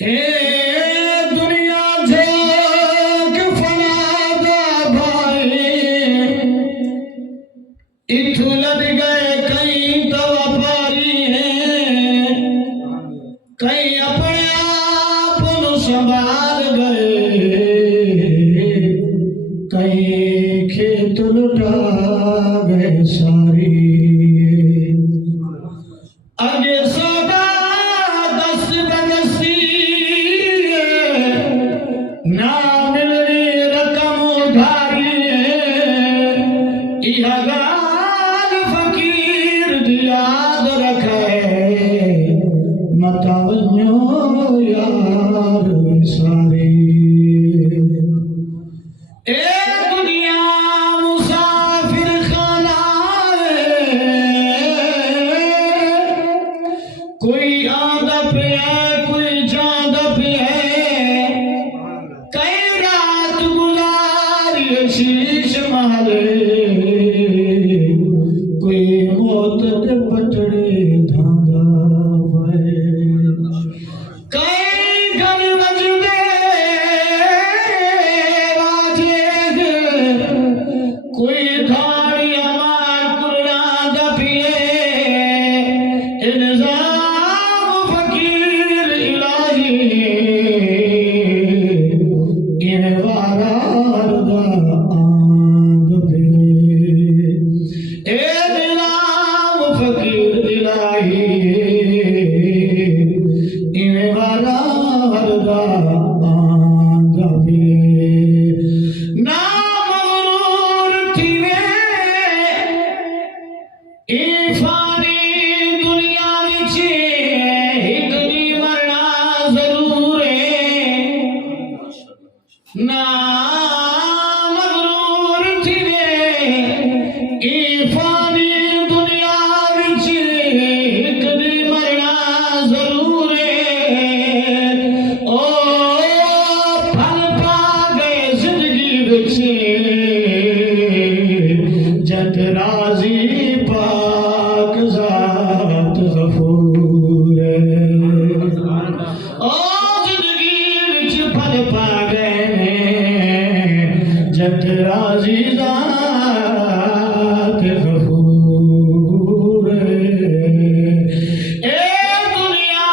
ए दुनिया झक फनादा भाई इथु लग गए कई तो व्यापारी हैं, कई अपने आप को संभाल गए, कई खेत लुटा गए सारी। आगे सौदा 10 बरसी ना मिल रही रकम उधारी यह गाल फकीर याद रखे मतावन्यो यार सारी। कोई आंदा पे है कोई जांदा पे है, कई रात गुजारी शीश महले, कोई मौत के पटड़े धांदा पे, कई गन वजदे वाजे, कोई धाड़ी अमार कुरादा पिए इंसान ना मगरूर थी फानी दुनिया विच एक दिन मरना जरूर है। ओ फल पा गए जिंदगी विच जद राजी पाक जात गफूर है। ओ जिंदगी विच फल पा जत राजी जात गफूर। ए दुनिया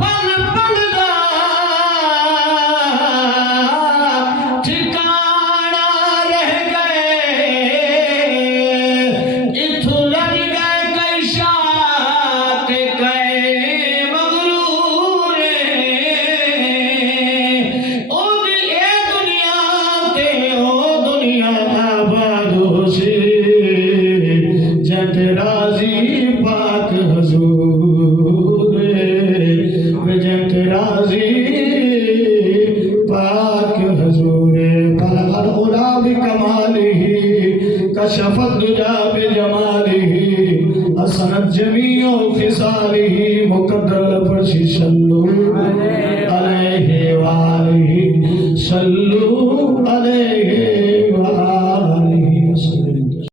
पल पल दा ठिकाना रह गए, इथु लग गए कई शात कई मगरूर। जत राजी पाक हुजूर, जत राजी पाक हुजूर। बलगल उला बिकमालिही कशफत दुजा बिजमालिही हसनत जमीओ खिसालिही मुकद्दर पर सल्लल्लाहु